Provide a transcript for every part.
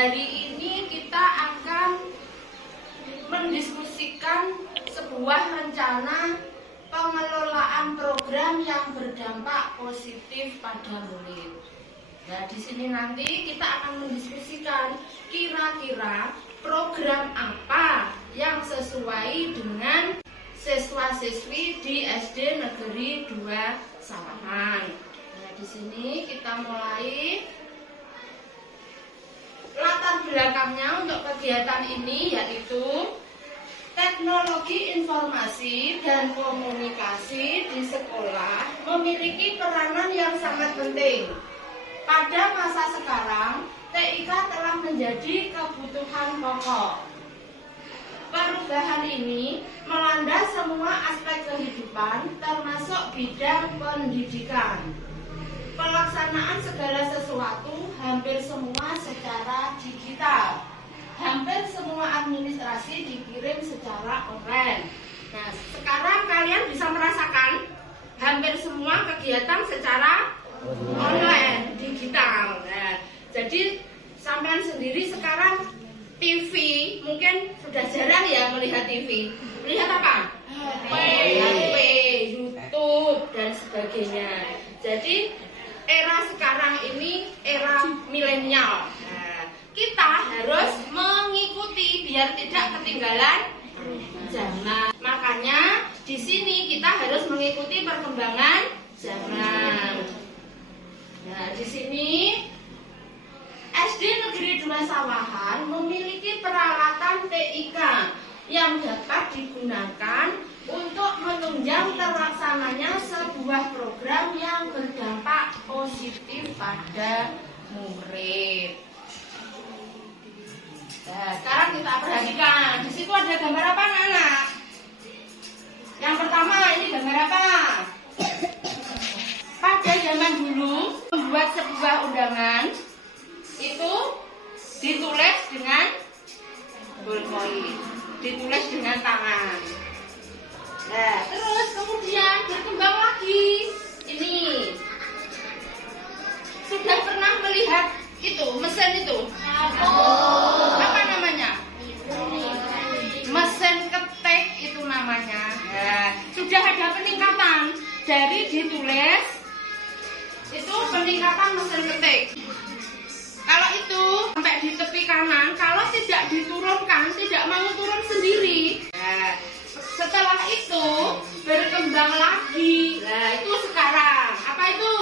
Hari ini kita akan mendiskusikan sebuah rencana pengelolaan program yang berdampak positif pada murid. Nah, di sini nanti kita akan mendiskusikan kira-kira program apa yang sesuai dengan siswa-siswi di SD Negeri 2 Sawangan. Nah, di sini kita mulai. Latar belakangnya untuk kegiatan ini yaitu teknologi informasi dan komunikasi di sekolah memiliki peranan yang sangat penting. Pada masa sekarang, TIK telah menjadi kebutuhan pokok. Perubahan ini melanda semua aspek kehidupan, termasuk bidang pendidikan. Pelaksanaan segala sesuatu hampir semua secara digital. Hampir semua administrasi dikirim secara online. Nah, sekarang kalian bisa merasakan hampir semua kegiatan secara online, digital. Nah, jadi sampean sendiri sekarang TV mungkin sudah jarang ya melihat TV. Melihat apa? HP, YouTube dan sebagainya. Jadi era sekarang ini era milenial. Nah, kita harus mengikuti biar tidak ketinggalan zaman. Makanya di sini kita harus mengikuti perkembangan zaman. Nah, di sini SD Negeri 2 Sawangan memiliki peralatan TIK yang dapat digunakan untuk menunjang terlaksananya sebuah program yang berdampak positif pada murid. Nah, sekarang kita perhatikan. Di situ ada gambar apa, anak-anak? Yang pertama, ini gambar apa? Pada zaman dulu, membuat sebuah undangan itu ditulis dengan ballpoint, ditulis dengan tangan. Nah, terus kemudian berkembang lagi. Ini sudah pernah melihat itu mesin itu? Apa namanya? Mesin ketik itu namanya. Nah, sudah ada peningkatan dari ditulis itu peningkatan mesin ketik. Kalau itu sampai di tepi kanan, kalau tidak diturunkan, tidak mau turun sendiri. Nah, setelah itu berkembang lagi. Nah, itu sekarang apa itu?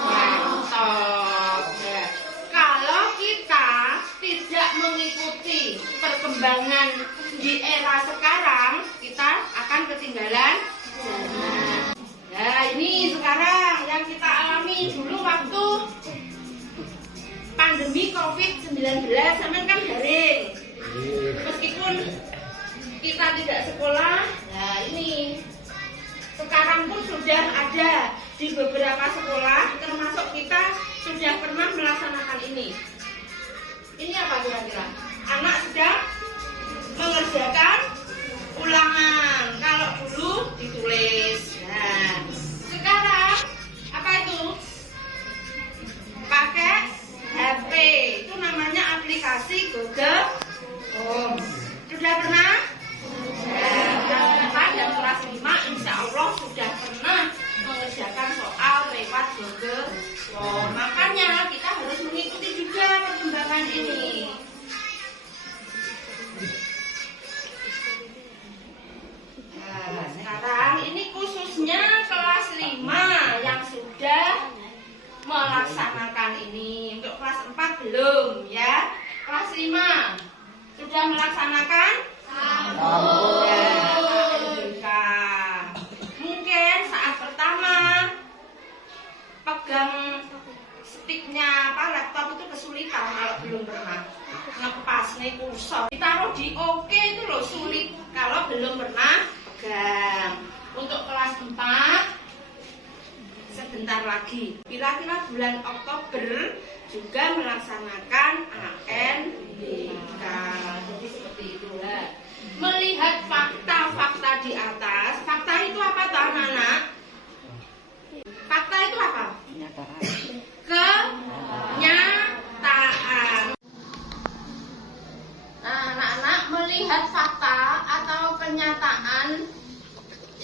Laptop. Nah, kalau kita tidak mengikuti perkembangan di era sekarang, kita akan ketinggalan zaman. Nah, ini sekarang yang kita alami dulu waktu pandemi COVID-19, sampean kan daring. Meskipun kita tidak sekolah, nah ini sekarang pun sudah ada di beberapa sekolah, termasuk kita sudah pernah melaksanakan ini. Ini apa kira-kira? Anak sedang mengerjakan ulangan. Kalau dulu ditulis. Nah, sekarang apa itu? Pakai HP. Itu namanya aplikasi Google Home. Sudah pernah? Dan kelas 5 insya Allah sudah pernah mengerjakan soal lewat Google. Makanya kita harus mengikuti juga perkembangan ini. Nah, sekarang ini khususnya kelas 5 yang sudah melaksanakan ini. Untuk kelas 4 belum ya. Kelas 5 sudah melaksanakan? Mungkin saat pertama pegang sticknya laptop itu kesulitan kalau belum pernah ngepas nih kursor. Ditaruh di OK itu loh sulit kalau belum pernah pegang. Untuk kelas 4 sebentar lagi, kira-kira bulan Oktober juga melaksanakan ANBK. Jadi seperti itulah. Melihat fakta-fakta di atas. Fakta itu apa toh anak-anak? Fakta itu apa? Kenyataan.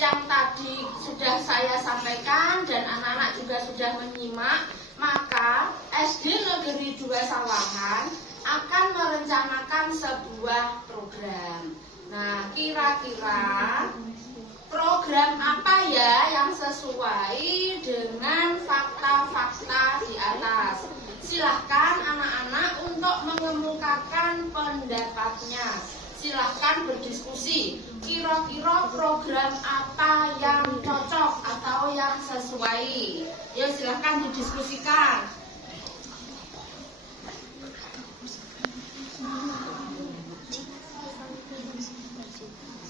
yang tadi sudah saya sampaikan dan anak-anak juga sudah menyimak, maka SD Negeri 2 Sawangan akan merencanakan sebuah program. Nah, kira-kira program apa ya yang sesuai dengan fakta-fakta di atas? Silahkan anak-anak untuk mengemukakan pendapatnya. Silahkan berdiskusi. Kira-kira program apa yang cocok atau yang sesuai? Ya, silahkan didiskusikan.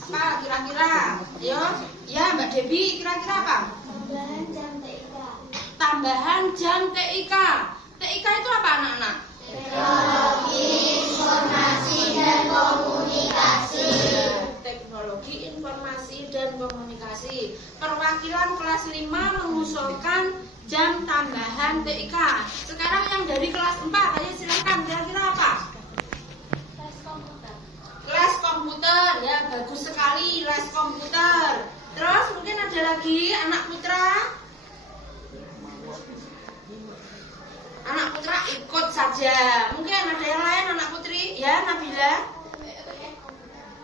Apa kira-kira? Yo, ya Mbak Debi, kira-kira apa? Tambahan jam TIK. Tambahan jam TIK. TIK itu apa anak-anak? Teknologi Informasi dan Komunikasi. Teknologi Informasi dan Komunikasi. Perwakilan kelas 5 mengusulkan jam tambahan TIK. Sekarang yang dari kelas 4, ayo silakan, kira-kira apa? Les komputer. Les komputer, ya bagus sekali, les komputer. Terus mungkin ada lagi anak putra. Anak putra ikut saja. Mungkin ada yang lain anak putri, ya Nabila.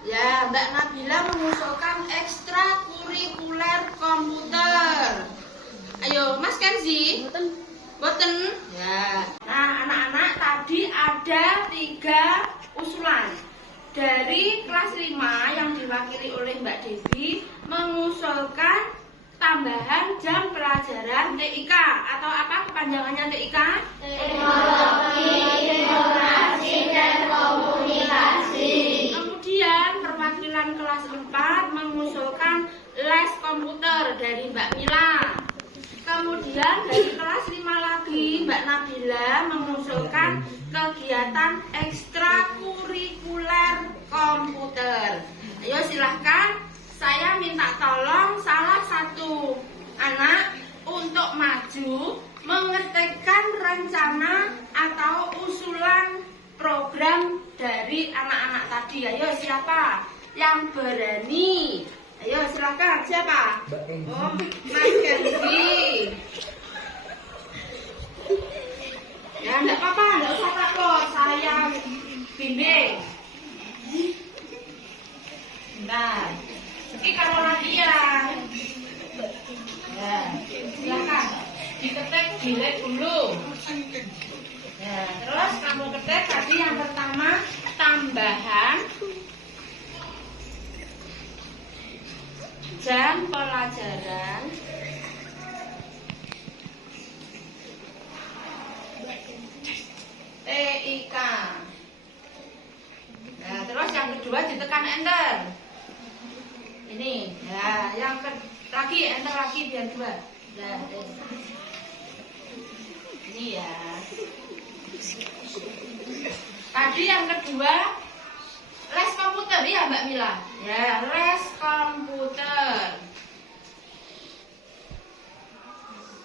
Ya, Mbak Nabila mengusulkan ekstrakurikuler komputer. Ayo, Mas Kenzi. Boten. Ya. Nah, anak-anak tadi ada 3 usulan. Dari kelas 5 yang diwakili oleh Mbak Devi mengusulkan tambahan jam pelajaran TIK atau apa kepanjangannya TIK? Teknologi Informasi dan Komunikasi. Kemudian perwakilan kelas 4 mengusulkan les komputer dari Mbak Mila. Kemudian dari kelas 5 lagi Mbak Nabila mengusulkan kegiatan ekstrakurikuler komputer. Ayo silahkan, saya minta tolong salah satu anak untuk maju mengetikkan rencana atau usulan program dari anak-anak tadi. Ayo siapa yang berani? Ayo silakan, siapa? Oh, Mas Kenzi. Ya enggak apa-apa, enggak usah takut, saya bimbing. Bentar. Ini kalau latihan. Ya, silakan. Diketik bilik dulu. Ya, terus kamu ketik tadi yang pertama tambahan jam pelajaran TIK. Nah, terus yang kedua ditekan enter. Ini, ya, yang lagi enter lagi biar 2. Nah, ini ya. Tadi yang kedua les komputer ya Mbak Mila. Ya, les komputer.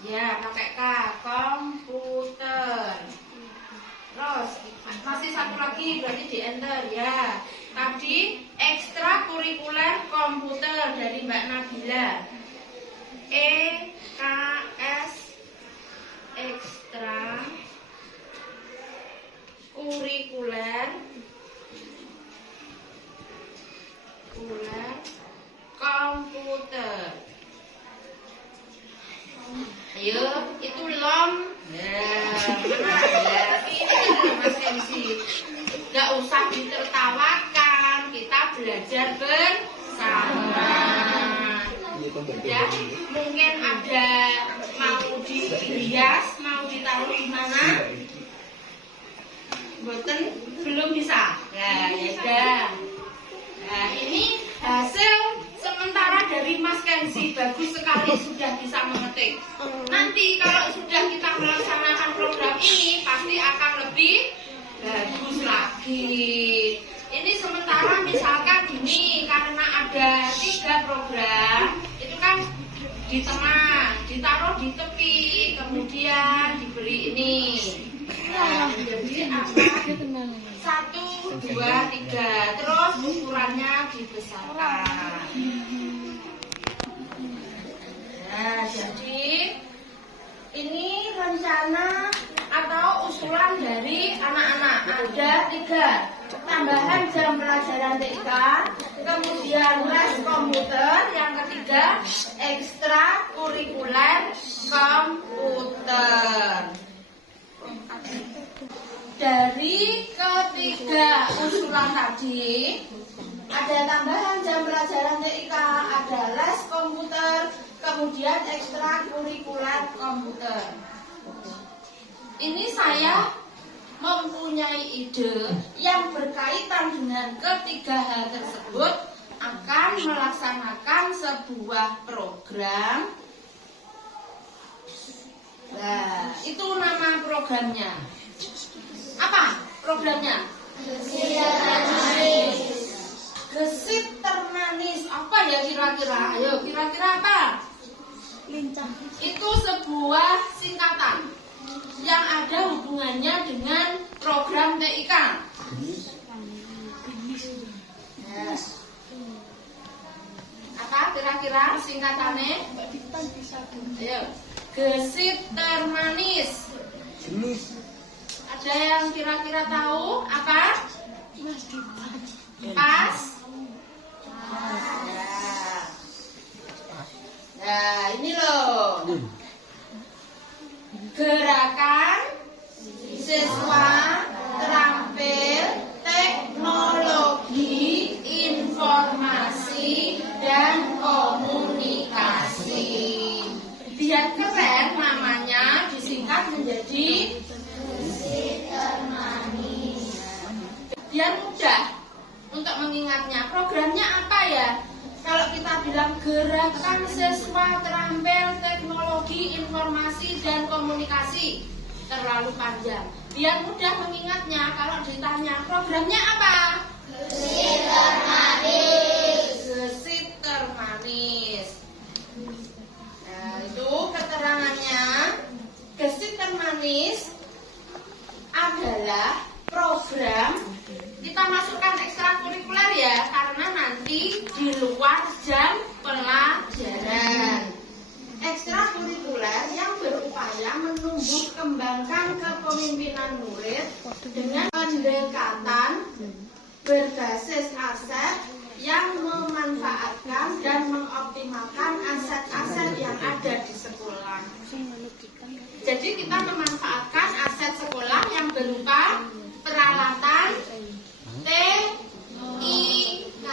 Ya, pakai K, komputer. Terus masih satu lagi berarti di enter ya. Tadi ekstrakurikuler komputer dari Mbak Nabila. EKS ekstra kurikuler komputer. Ayo, itu lom. Ini Mas Kenzi. Gak usah ditertawakan, kita belajar bersama. Ya, mungkin ada mau dihias, mau ditaruh di mana? Boten belum bisa. Ya, ya sudah. Nah, ini hasil sementara dari Mas Kenzi, bagus sekali sudah bisa mengetik. Nanti kalau sudah kita melaksanakan program ini pasti akan lebih bagus lagi. Ini sementara misalkan gini, karena ada 3 program, itu kan di tengah, ditaruh di tepi, kemudian diberi ini. Nah, jadi apa? 1, 2, 3, terus ukurannya dibesarkan. jadi ini rencana atau usulan dari anak-anak. Ada 3. Tambahan jam pelajaran TK, kemudian les komputer, yang ketiga ekstra kurikuler komputer. Dari ketiga usulan tadi, ada tambahan jam pelajaran TK, ada les komputer, kemudian ekstra kurikuler komputer. Ini saya mempunyai ide yang berkaitan dengan ketiga hal tersebut, akan melaksanakan sebuah program. Nah, itu nama programnya. Apa programnya? Gesit termanis. Apa ya kira-kira? Ayo, kira-kira apa? Lincah. Itu sebuah singkatan yang ada hubungannya dengan program TIK. Yes. Apa kira-kira singkatannya? Ayo. Gesit termanis. Ada yang kira-kira tahu apa? Pas. Nah, ini loh. Gerakan siswa terampil teknologi informasi dan komunikasi. Biar keren namanya disingkat menjadi biar mudah untuk mengingatnya. Programnya apa ya? Kalau kita bilang gerakan siswa terampil teknologi informasi dan komunikasi, terlalu panjang. Biar mudah mengingatnya, kalau ditanya programnya apa? Gesit termanis. Gesit termanis. Nah, itu keterangannya. Gesit termanis adalah program, kita masukkan ekstrakurikuler ya, karena nanti di luar jam pelajaran. Ekstrakurikuler yang berupaya menumbuh kembangkan kepemimpinan murid dengan pendekatan berbasis aset yang memanfaatkan dan mengoptimalkan aset-aset yang ada di sekolah. Jadi kita memanfaatkan aset sekolah yang berupa peralatan TIK.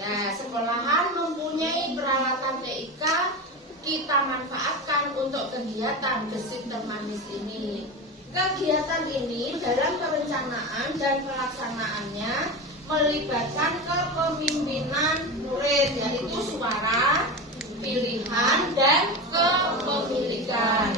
Nah, sekolahan mempunyai peralatan TIK, kita manfaatkan untuk kegiatan gesit termanis ini. Kegiatan ini dalam perencanaan dan pelaksanaannya melibatkan kepemimpinan murid, yaitu suara, pilihan, dan kepemilikan.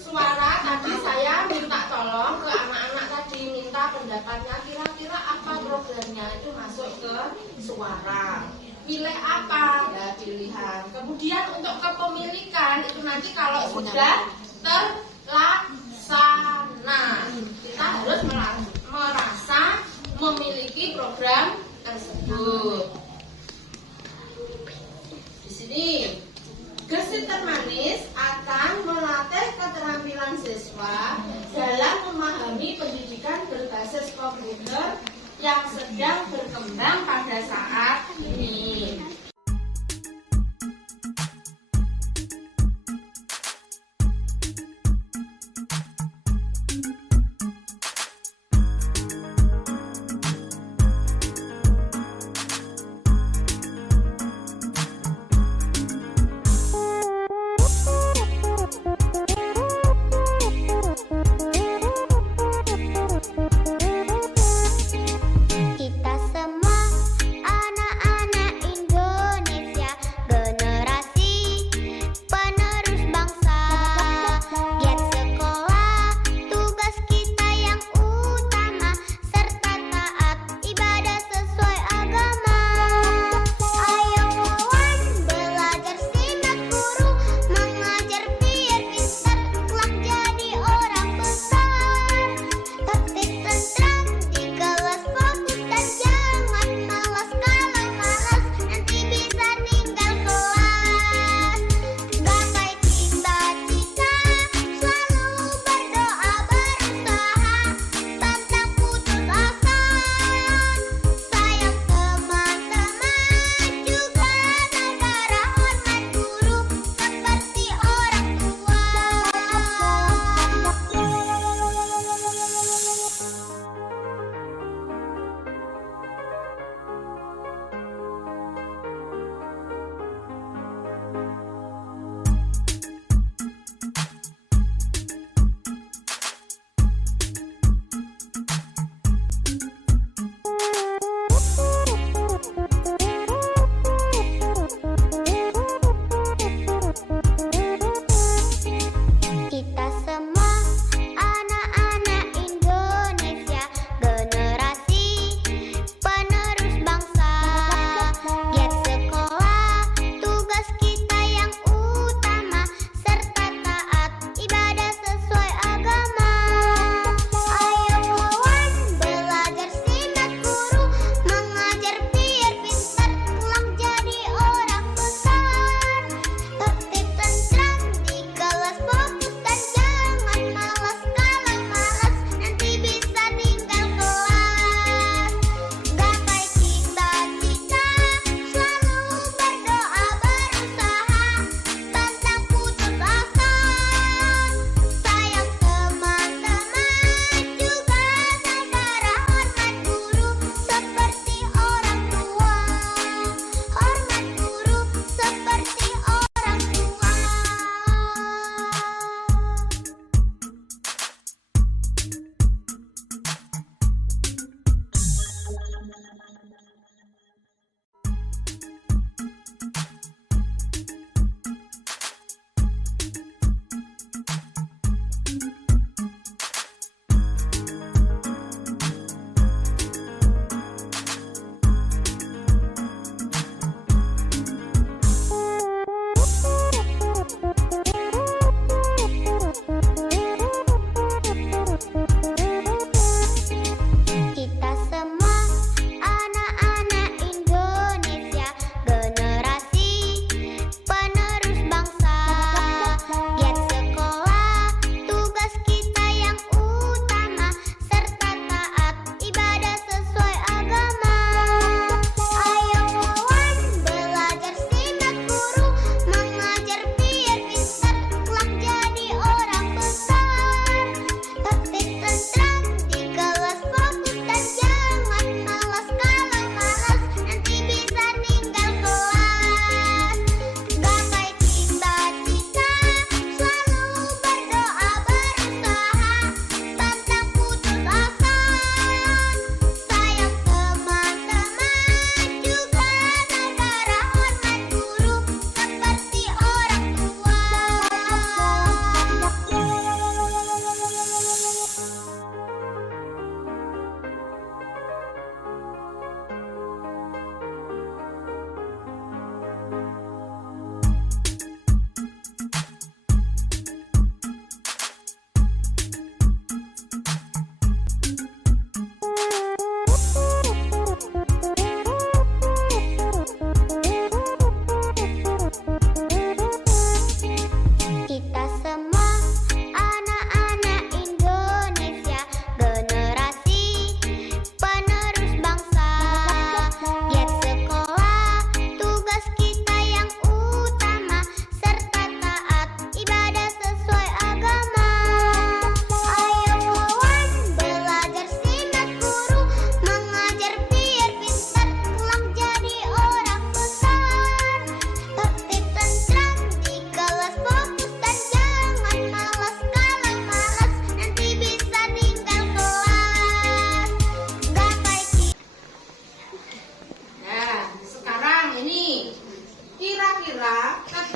Suara tadi saya minta tolong ke anak-anak tadi, minta pendapatnya kira-kira apa programnya, itu masuk ke suara. Pilih apa? Ya, pilihan. Kemudian untuk kepemilikan itu nanti kalau sudah terlaksana, kita harus merasa memiliki program tersebut. Di sini gesit termanis akan melatih keterampilan siswa dalam memahami pendidikan berbasis komputer yang sedang berkembang pada saat ini. Kita semua anak-anak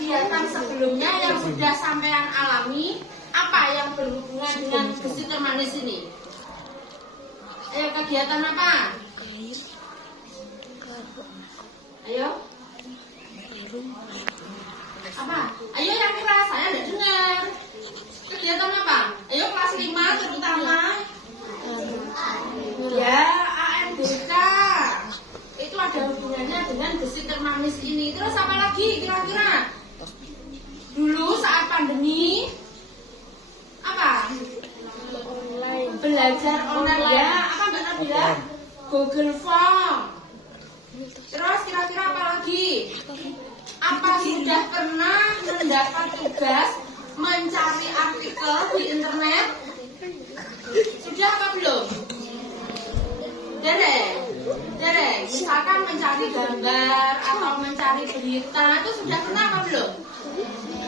kegiatan sebelumnya yang sudah sampean alami, apa yang berhubungan dengan gesit termanis ini? Ayo, kegiatan apa? Ayo. Apa? Ayo yang keras, saya tidak dengar. Kegiatan apa? Ayo kelas 5 terutama. Ya, AMBK. Itu ada hubungannya dengan gesit termanis ini. Terus apa lagi kira-kira? Dulu saat pandemi apa? Belajar online ya. Apa Mbak Nabila? Google Form. Terus kira-kira apa lagi? Apa sudah pernah mendapat tugas mencari artikel di internet? Sudah apa belum? Dereng. Misalkan mencari gambar atau mencari berita itu sudah pernah apa belum?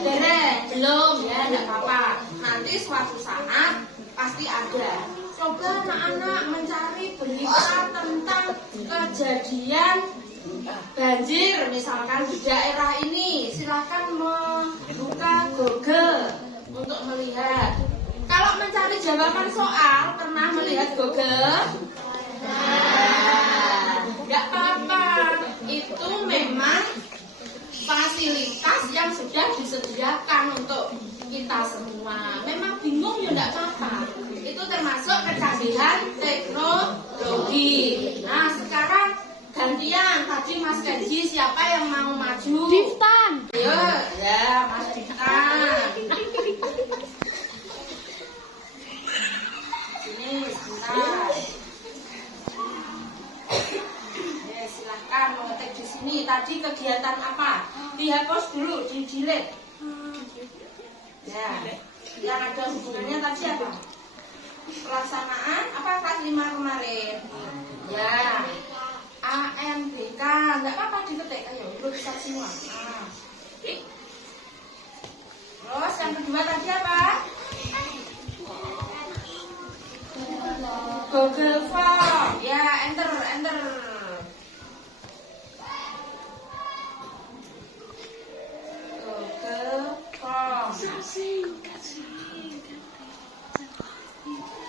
Dereng, belum ya, enggak apa-apa. Nanti suatu saat pasti ada. Coba anak-anak mencari berita tentang kejadian banjir misalkan di daerah ini. Silakan membuka Google untuk melihat. Kalau mencari jawaban soal, pernah melihat Google? Enggak apa-apa. Itu memang fasilitas yang sudah disediakan untuk kita semua. Memang bingung ya enggak apa-apa. Itu termasuk kecanggihan teknologi. Nah, sekarang gantian. Tadi Mas Kenji, siapa yang mau maju? Diftan. Ayo, ya Mas Diftan. Sini, sebentar. Ya, silahkan mengetik di sini. Tadi kegiatan apa? Dihapus dulu, di-delete. Ya, yang ada hubungannya tadi apa? Pelaksanaan apa kelas 5 kemarin? Ya, AMBK. Enggak apa-apa diketik, ayo, belum bisa semua. Nah. Terus yang kedua tadi apa? Google Form. Ya, enter. Google Form.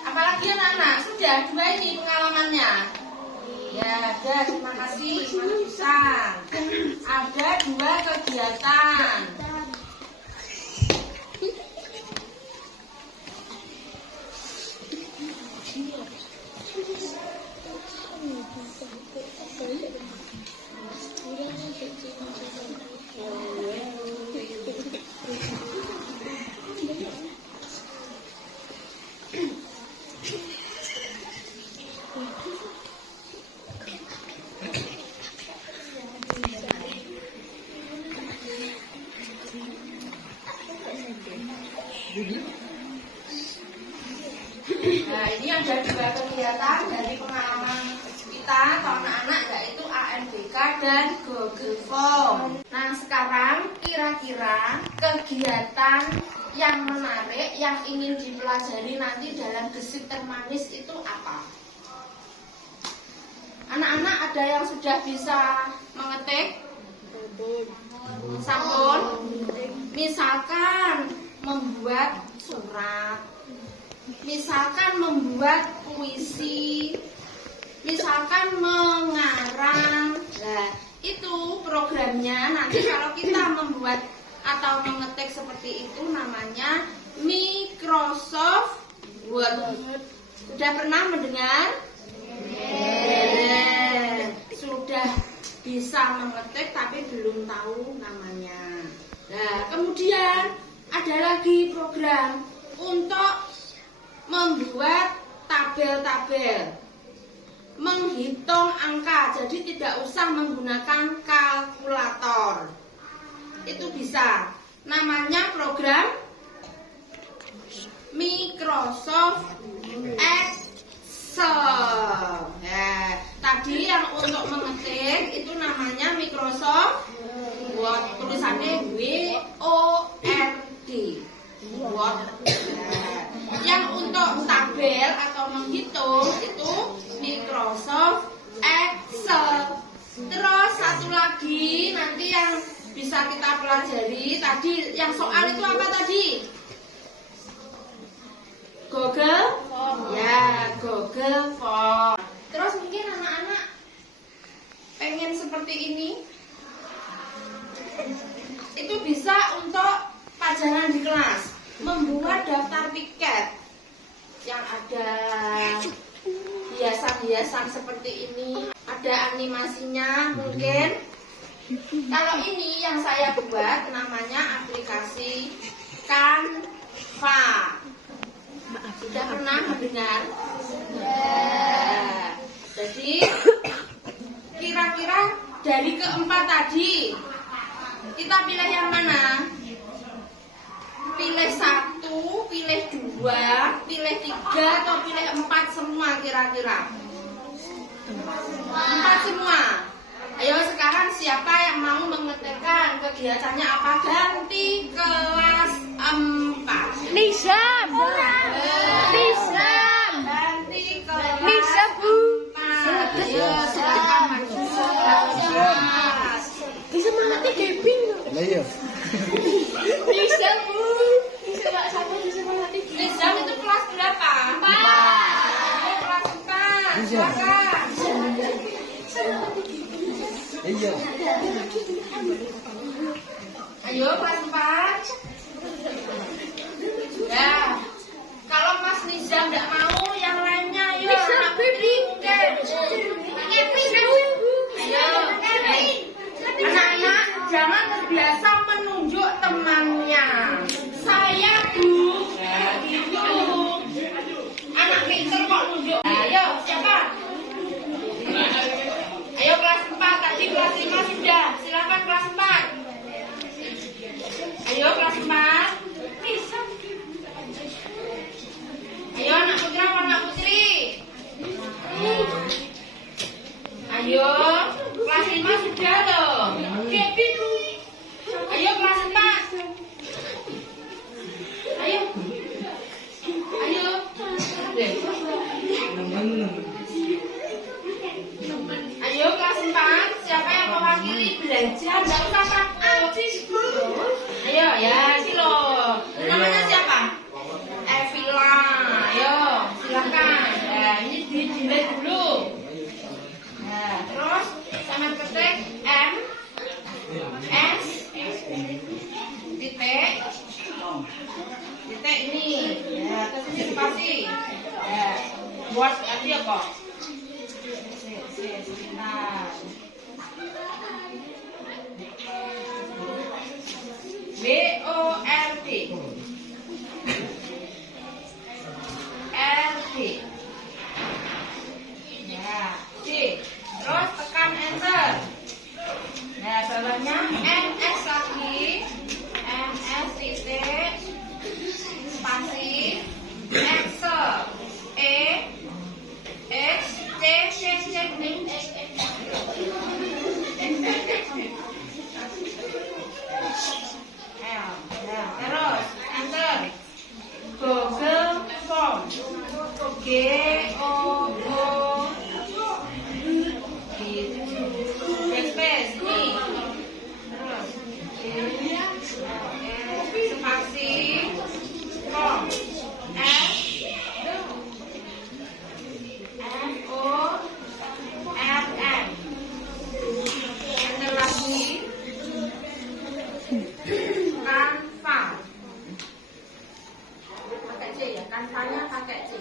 Apalagi anak-anak, sudah 2 ini pengalamannya. Ya, ada, terima kasih Mas Susan. Ada 2 kegiatan. Nah, ini ada 2 kegiatan dari pengalaman kita atau anak-anak, yaitu AMBK dan Google Form. Nah, sekarang kira-kira kegiatan yang menarik yang ingin dipelajari nanti dalam gesit termanis itu apa? Anak-anak ada yang sudah bisa mengetik? Sampun? Misalkan membuat surat, misalkan membuat puisi, misalkan mengarang. Nah, itu programnya nanti kalau kita membuat atau mengetik seperti itu namanya Microsoft Word. Sudah pernah mendengar? Sudah bisa mengetik tapi belum tahu namanya. Nah, kemudian ada lagi program untuk membuat tabel-tabel, menghitung angka, jadi tidak usah menggunakan kalkulator. Itu bisa. Namanya program Microsoft Excel. Ya, tadi yang untuk mengetik itu namanya Microsoft Word, tulisannya WORD. Word. Yang untuk tabel atau menghitung itu Microsoft Excel. Terus satu lagi nanti yang bisa kita pelajari. Tadi yang soal itu apa tadi? Google Form. Ya, Google Form. Terus mungkin anak-anak pengen seperti ini, itu bisa untuk pajangan di kelas, membuat daftar tiket yang ada hiasan-hiasan seperti ini, ada animasinya mungkin. Kalau ini yang saya buat namanya aplikasi Canva. Sudah pernah mendengar? Ya. Jadi kira-kira dari keempat tadi kita pilih yang mana? Pilih 1, pilih 2, pilih 3, atau pilih 4 semua kira-kira? 4 semua. Ayo sekarang siapa yang mau mengetikkan kegiatannya apa? Ganti kelas 4. Nizam. Nizam. Ganti kelas Nizam, Bu. 4. Ayo silakan maju kelas. Bisa mati gaping. Lah iya. Nizam, Bu. Bisa Pak sampai bisa mati. Nizam itu kelas berapa? 4. Ayo kelas 4. Silakan. Iya. Ayo kelas 4. Ya. Kalau Mas Nizam tidak mau, yang lainnya ayo. Anak putri. Ayo. Anak-anak jangan terbiasa menunjuk temannya. Saya Bu. Ya, gitu. Anak pintar kok nunjuk. Ayo, siapa? Ayo kelas 4, tadi kelas 5 sudah. Silakan kelas 4. Ayo kelas 4. Ayo anak putra, anak putri. Ayo kelas 5 sudah loh. Ayo kelas 4. Ayo. Ayo. Ayo kelas 4. Siapa yang mewakili belajar? Tidak usah takut. Ayo ya, ini loh. Namanya siapa? Evila. Ayo, silakan. Ya, ini di-delete dulu. Nah, terus sama ketik M S titik ini. Ya, terus ini spasi. Ya, buat aja kok. Sebentar. WORD RD. Ya, D. Terus tekan enter. Nah, bawahnya MS lagi. MS titik spasi Excel E X C C C L. Nah, terus enter. Google Form. G O O space ini. Terus spasi form F O R M. Enter lagi. Canva. Pakai C ya, Canva-nya pakai C.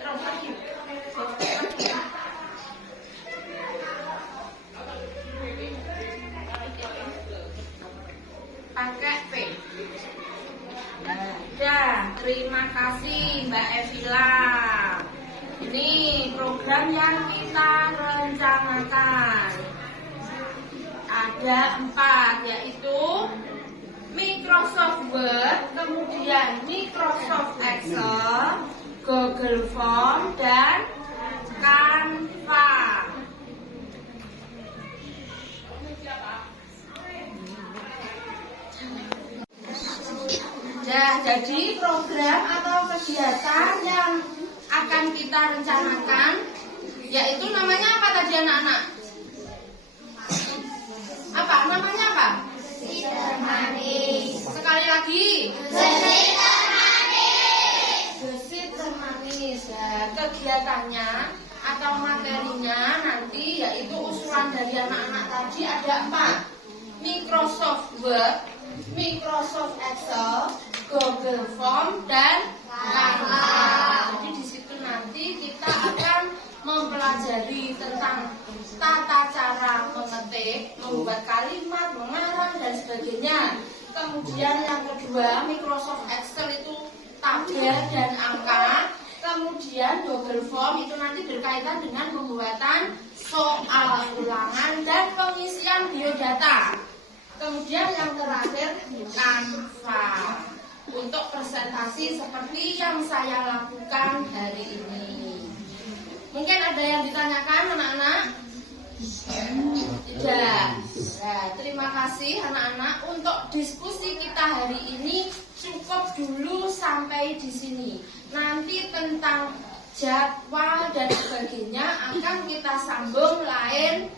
Terus lagi. Pakai P. Ya, terima kasih Mbak Evila. Ini program yang kita rencanakan. Ada 4, yaitu Microsoft Word, kemudian Microsoft Excel, Google Form, dan Canva. Ya, jadi program atau kegiatan yang akan kita rencanakan, yaitu namanya apa tadi anak-anak? Apa? lagi. Gesit termanis. Ya, kegiatannya atau materinya nanti yaitu usulan dari anak-anak tadi ada 4. Microsoft Word, Microsoft Excel, Google Form, dan Canva. Jadi di situ nanti kita akan mempelajari tentang tata cara mengetik, membuat kalimat, mengarang, dan sebagainya. Kemudian yang kedua, Microsoft Excel itu tabel dan angka. Kemudian Google Form itu nanti berkaitan dengan pembuatan soal ulangan dan pengisian biodata. Kemudian yang terakhir Canva untuk presentasi seperti yang saya lakukan hari ini. Mungkin ada yang ditanyakan anak-anak? Tidak. Nah, terima kasih anak-anak. Untuk diskusi kita hari ini cukup dulu sampai di sini. Nanti tentang jadwal dan sebagainya akan kita sambung lain